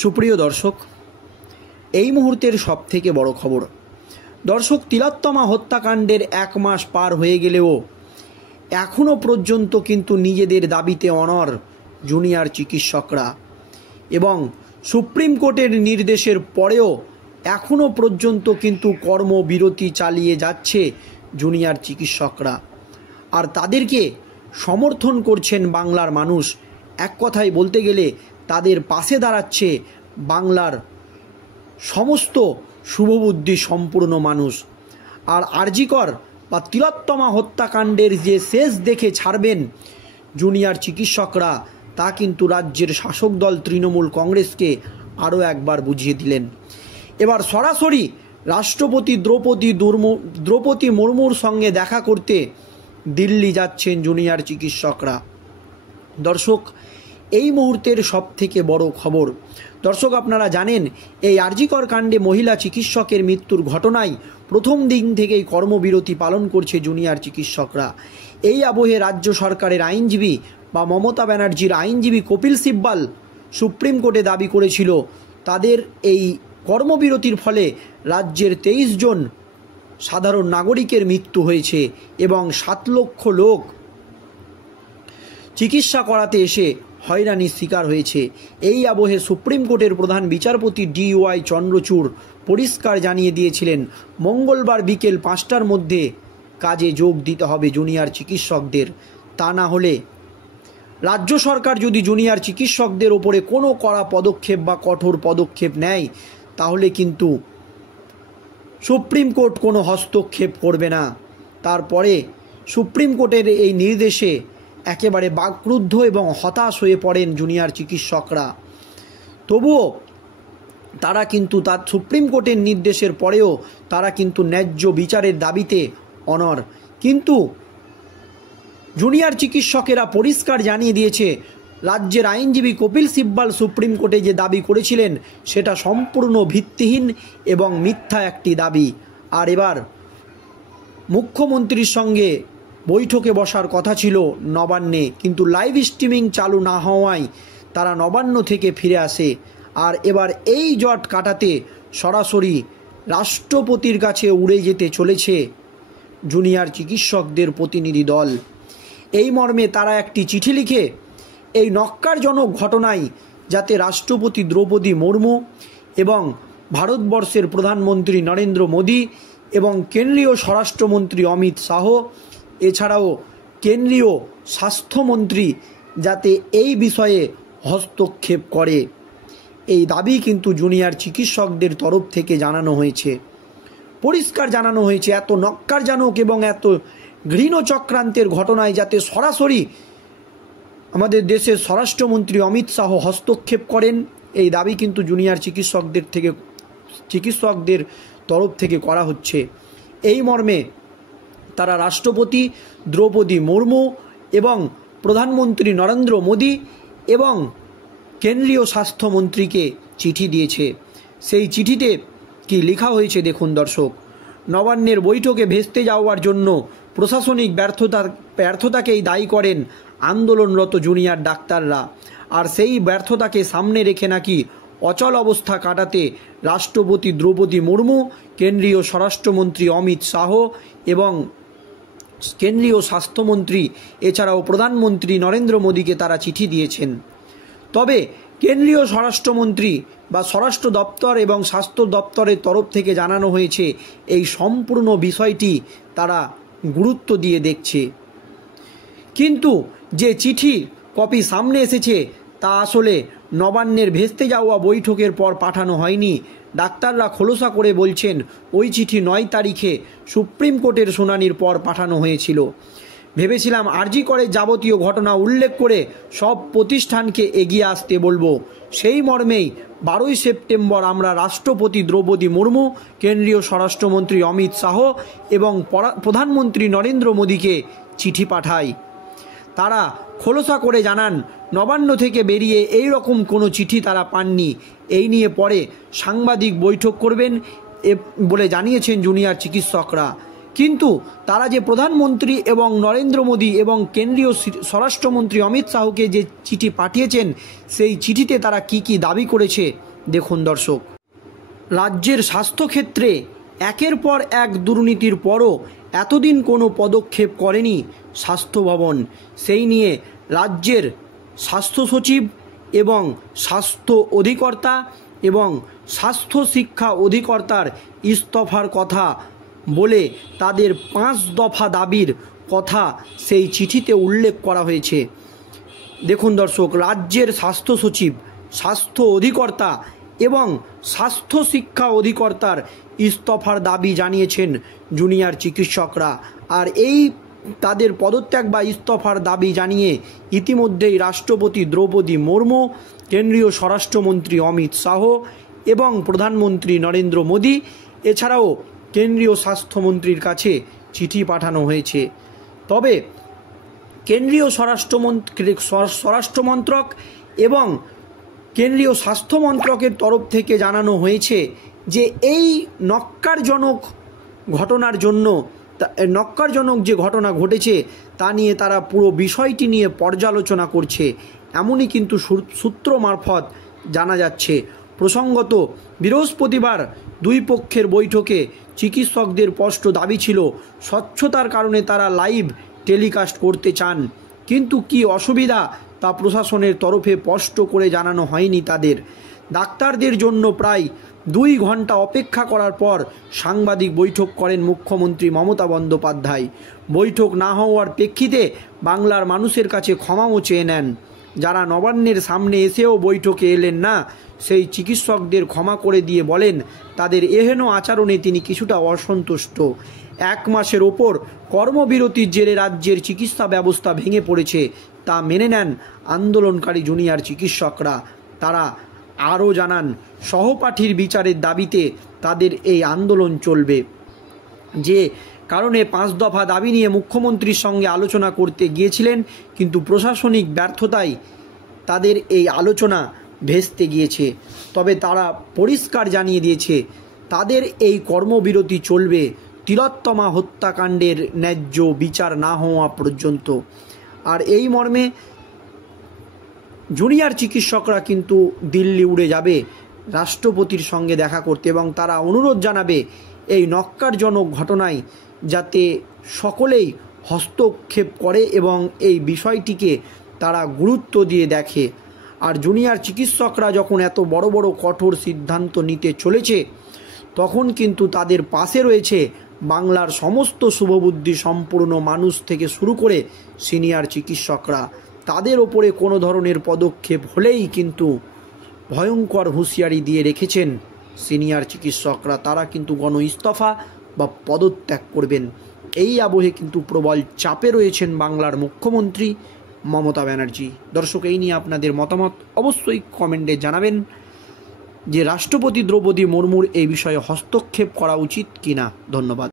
সুপ্রিয় দর্শক, এই মুহূর্তের সবথেকে বড় খবর। দর্শক, তিলোত্তমা হত্যাকাণ্ডের 1 মাস পার হয়ে গেলেও এখনও পর্যন্ত কিন্তু নিজেদের দাবিতে অনড় জুনিয়র চিকিৎসকরা, এবং সুপ্রিম কোর্টের নির্দেশের পরেও এখনও পর্যন্ত কিন্তু কর্মবিরতি চালিয়ে যাচ্ছে জুনিয়র চিকিৎসকরা। আর তাদেরকে সমর্থন করছেন বাংলার মানুষ। এক কথায় বলতে গেলে তাদের পাশে দাঁড়াচ্ছে বাংলার সমস্ত শুভবুদ্ধি সম্পূর্ণ মানুষ। আর আরজিকর বা তিলোত্তমা হত্যাকাণ্ডের যে শেষ দেখে ছাড়বেন জুনিয়র চিকিৎসকরা, তা কিন্তু রাজ্যের শাসক দল তৃণমূল কংগ্রেসকে আরও একবার বুঝিয়ে দিলেন। এবার সরাসরি রাষ্ট্রপতি দ্রৌপদী মুর্মুর সঙ্গে দেখা করতে দিল্লি যাচ্ছেন জুনিয়র চিকিৎসকরা। দর্শক, এই মুহূর্তের সবথেকে বড় খবর। দর্শক, আপনারা জানেন এই আরজিকর কাণ্ডে মহিলা চিকিৎসকের মৃত্যুর ঘটনায় প্রথম দিন থেকেই কর্মবিরতি পালন করছে জুনিয়র চিকিৎসকরা। এই আবহে রাজ্য সরকারের আইনজীবী বা মমতা ব্যানার্জির আইনজীবী কপিল সিব্বাল সুপ্রিম কোর্টে দাবি করেছিল তাদের এই কর্মবিরতির ফলে রাজ্যের 23 জন সাধারণ নাগরিকের মৃত্যু হয়েছে এবং 7 লক্ষ লোক চিকিৎসা করাতে এসে হয়রানির শিকার হয়েছে। এই আবহে সুপ্রিম কোর্টের প্রধান বিচারপতি DY চন্দ্রচূড় পরিষ্কার জানিয়ে দিয়েছিলেন মঙ্গলবার বিকেল 5টার মধ্যে কাজে যোগ দিতে হবে জুনিয়র চিকিৎসকদের। তা না হলে রাজ্য সরকার যদি জুনিয়র চিকিৎসকদের ওপরে কোনো কড়া পদক্ষেপ বা কঠোর পদক্ষেপ নেয়, তাহলে কিন্তু সুপ্রিম কোর্ট কোনো হস্তক্ষেপ করবে না। তারপরে সুপ্রিম কোর্টের এই নির্দেশে একেবারে বাকরুদ্ধ এবং হতাশ হয়ে পড়েন জুনিয়র চিকিৎসকরা। তবুও তারা কিন্তু তার সুপ্রিম কোর্টের নির্দেশের পরেও তারা কিন্তু ন্যায্য বিচারের দাবিতে অনড়। কিন্তু জুনিয়র চিকিৎসকেরা পরিষ্কার জানিয়ে দিয়েছে রাজ্যের আইনজীবী কপিল সিব্বাল সুপ্রিম কোর্টে যে দাবি করেছিলেন সেটা সম্পূর্ণ ভিত্তিহীন এবং মিথ্যা একটি দাবি। আর এবার মুখ্যমন্ত্রীর সঙ্গে বৈঠকে বসার কথা ছিল নবান্নে, কিন্তু লাইভ স্ট্রিমিং চালু না হওয়ায় তারা নবান্ন থেকে ফিরে আসে। আর এবার এই জট কাটাতে সরাসরি রাষ্ট্রপতির কাছে উড়ে যেতে চলেছে জুনিয়র চিকিৎসকদের প্রতিনিধি দল। এই মর্মে তারা একটি চিঠি লিখে এই নক্কারজনক ঘটনায় যাতে রাষ্ট্রপতি দ্রৌপদী মুর্মু এবং ভারতবর্ষের প্রধানমন্ত্রী নরেন্দ্র মোদী এবং কেন্দ্রীয় স্বরাষ্ট্রমন্ত্রী অমিত শাহ, এছাড়াও কেন্দ্রীয় স্বাস্থ্যমন্ত্রী যাতে এই বিষয়ে হস্তক্ষেপ করে, এই দাবি কিন্তু জুনিয়র চিকিৎসকদের তরফ থেকে জানানো হয়েছে। পরিষ্কার জানানো হয়েছে এত নক্কারজনক এবং এত ঘৃণ চক্রান্তের ঘটনায় যাতে সরাসরি আমাদের দেশের স্বরাষ্ট্রমন্ত্রী অমিত শাহ হস্তক্ষেপ করেন, এই দাবি কিন্তু জুনিয়র চিকিৎসকদের তরফ থেকে করা হচ্ছে। এই মর্মে তারা রাষ্ট্রপতি দ্রৌপদী মুর্মু এবং প্রধানমন্ত্রী নরেন্দ্র মোদী এবং কেন্দ্রীয় স্বাস্থ্যমন্ত্রীকে চিঠি দিয়েছে। সেই চিঠিতে কি লেখা হয়েছে দেখুন দর্শক। নবান্নের বৈঠকে ভেস্তে যাওয়ার জন্য প্রশাসনিক ব্যর্থতাকেই দায়ী করেন আন্দোলনরত জুনিয়র ডাক্তাররা। আর সেই ব্যর্থতাকে সামনে রেখে নাকি অচল অবস্থা কাটাতে রাষ্ট্রপতি দ্রৌপদী মুর্মু, কেন্দ্রীয় স্বরাষ্ট্রমন্ত্রী অমিত শাহ এবং কেন্দ্রীয় স্বাস্থ্যমন্ত্রী এছাড়াও প্রধানমন্ত্রী নরেন্দ্র মোদীকে তারা চিঠি দিয়েছেন। তবে কেন্দ্রীয় স্বরাষ্ট্রমন্ত্রী বা স্বরাষ্ট্র দপ্তর এবং স্বাস্থ্য দপ্তরের তরফ থেকে জানানো হয়েছে এই সম্পূর্ণ বিষয়টি তারা গুরুত্ব দিয়ে দেখছে। কিন্তু যে চিঠি কপি সামনে এসেছে তা আসলে নবান্নের ভেস্তে যাওয়া বৈঠকের পর পাঠানো হয়নি। ডাক্তাররা খোলসা করে বলছেন ওই চিঠি 9 তারিখে সুপ্রিম কোর্টের শুনানির পর পাঠানো হয়েছিল। ভেবেছিলাম আরজিকরের যাবতীয় ঘটনা উল্লেখ করে সব প্রতিষ্ঠানকে এগিয়ে আসতে বলবো। সেই মর্মেই 12ই সেপ্টেম্বর আমরা রাষ্ট্রপতি দ্রৌপদী মুর্মু, কেন্দ্রীয় স্বরাষ্ট্রমন্ত্রী অমিত শাহ এবং প্রধানমন্ত্রী নরেন্দ্র মোদীকে চিঠি পাঠাই। তারা খোলসা করে জানান নবান্ন থেকে বেরিয়ে এই রকম কোনো চিঠি তারা পাননি। এই নিয়ে পরে সাংবাদিক বৈঠক করবেন বলে জানিয়েছেন জুনিয়র চিকিৎসকরা। কিন্তু তারা যে প্রধানমন্ত্রী এবং নরেন্দ্র মোদী এবং কেন্দ্রীয় স্বরাষ্ট্রমন্ত্রী অমিত শাহকে যে চিঠি পাঠিয়েছেন, সেই চিঠিতে তারা কি কি দাবি করেছে দেখুন দর্শক। রাজ্যের স্বাস্থ্যক্ষেত্রে একের পর এক দুর্নীতির পরও এতদিন কোনো পদক্ষেপ করেনি স্বাস্থ্য ভবন। সেই নিয়ে রাজ্যের স্বাস্থ্য সচিব এবং স্বাস্থ্য অধিকর্তা এবং স্বাস্থ্য শিক্ষা অধিকর্তার ইস্তফার কথা বলে তাদের 5 দফা দাবির কথা সেই চিঠিতে উল্লেখ করা হয়েছে। দেখুন দর্শক, রাজ্যের স্বাস্থ্য সচিব, স্বাস্থ্য অধিকর্তা এবং স্বাস্থ্য শিক্ষা অধিকর্তার ইস্তফার দাবি জানিয়েছেন জুনিয়র চিকিৎসকরা। আর এই তাদের পদত্যাগ বা ইস্তফার দাবি জানিয়ে ইতিমধ্যেই রাষ্ট্রপতি দ্রৌপদী মুর্মু, কেন্দ্রীয় স্বরাষ্ট্রমন্ত্রী অমিত শাহ এবং প্রধানমন্ত্রী নরেন্দ্র মোদী এছাড়াও কেন্দ্রীয় স্বাস্থ্যমন্ত্রীর কাছে চিঠি পাঠানো হয়েছে। তবে কেন্দ্রীয় স্বরাষ্ট্রমন্ত্রক এবং কেন্দ্রীয় স্বাস্থ্য মন্ত্রকের তরফ থেকে জানানো হয়েছে যে এই ন্যক্কারজনক যে ঘটনা ঘটেছে তা নিয়ে তারা পুরো বিষয়টি নিয়ে পর্যালোচনা করছে, এমনই কিন্তু সূত্র মারফত জানা যাচ্ছে। প্রসঙ্গত বৃহস্পতিবার দুই পক্ষের বৈঠকে চিকিৎসকদের স্পষ্ট দাবি ছিল স্বচ্ছতার কারণে তারা লাইভ টেলিকাস্ট করতে চান, কিন্তু কি অসুবিধা তা প্রশাসনের তরফে স্পষ্ট করে জানানো হয়নি তাদের। ডাক্তারদের জন্য প্রায় 2 ঘন্টা অপেক্ষা করার পর সাংবাদিক বৈঠক করেন মুখ্যমন্ত্রী মমতা বন্দ্যোপাধ্যায়। বৈঠক না হওয়ার প্রেক্ষিতে বাংলার মানুষের কাছে ক্ষমাও চেয়ে নেন। যারা নবান্নের সামনে এসেও বৈঠকে এলেন না, সেই চিকিৎসকদের ক্ষমা করে দিয়ে বলেন তাদের এহেন আচরণে তিনি কিছুটা অসন্তুষ্ট। 1 মাসের ওপর কর্মবিরতির জেরে রাজ্যের চিকিৎসা ব্যবস্থা ভেঙে পড়েছে, তা মেনে নেন আন্দোলনকারী জুনিয়র চিকিৎসকরা। তারা আরও জানান সহপাঠীর বিচারের দাবিতে তাদের এই আন্দোলন চলবে। যে কারণে 5 দফা দাবি নিয়ে মুখ্যমন্ত্রীর সঙ্গে আলোচনা করতে গিয়েছিলেন, কিন্তু প্রশাসনিক ব্যর্থতায় তাদের এই আলোচনা ভেস্তে গিয়েছে। তবে তারা পরিষ্কার জানিয়ে দিয়েছে তাদের এই কর্মবিরতি চলবে তিলোত্তমা হত্যাকাণ্ডের ন্যায্য বিচার না হওয়া পর্যন্ত। আর এই মর্মে জুনিয়র চিকিৎসকরা কিন্তু দিল্লি উড়ে যাবে রাষ্ট্রপতির সঙ্গে দেখা করতে এবং তারা অনুরোধ জানাবে এই ন্যক্কারজনক ঘটনায় যাতে সকলেই হস্তক্ষেপ করে এবং এই বিষয়টিকে তারা গুরুত্ব দিয়ে দেখে। আর জুনিয়র চিকিৎসকরা যখন এত বড় বড় কঠোর সিদ্ধান্ত নিতে চলেছে, তখন কিন্তু তাদের পাশে রয়েছে বাংলার সমস্ত শুভবুদ্ধি সম্পূর্ণ মানুষ থেকে শুরু করে সিনিয়র চিকিৎসকরা। তাদের ওপরে কোনো ধরনের পদক্ষেপ হলেই কিন্তু ভয়ঙ্কর হুঁশিয়ারি দিয়ে রেখেছেন সিনিয়র চিকিৎসকরা, তারা কিন্তু গণ ইস্তফা বা পদত্যাগ করবেন। এই আবহে কিন্তু প্রবল চাপে রয়েছেন বাংলার মুখ্যমন্ত্রী মমতা ব্যানার্জি। দর্শক, এই নিয়ে আপনাদের মতামত অবশ্যই কমেন্টে জানাবেন যে রাষ্ট্রপতি দ্রৌপদী মুর্মুর এই বিষয়ে হস্তক্ষেপ করা উচিত কিনা। ধন্যবাদ।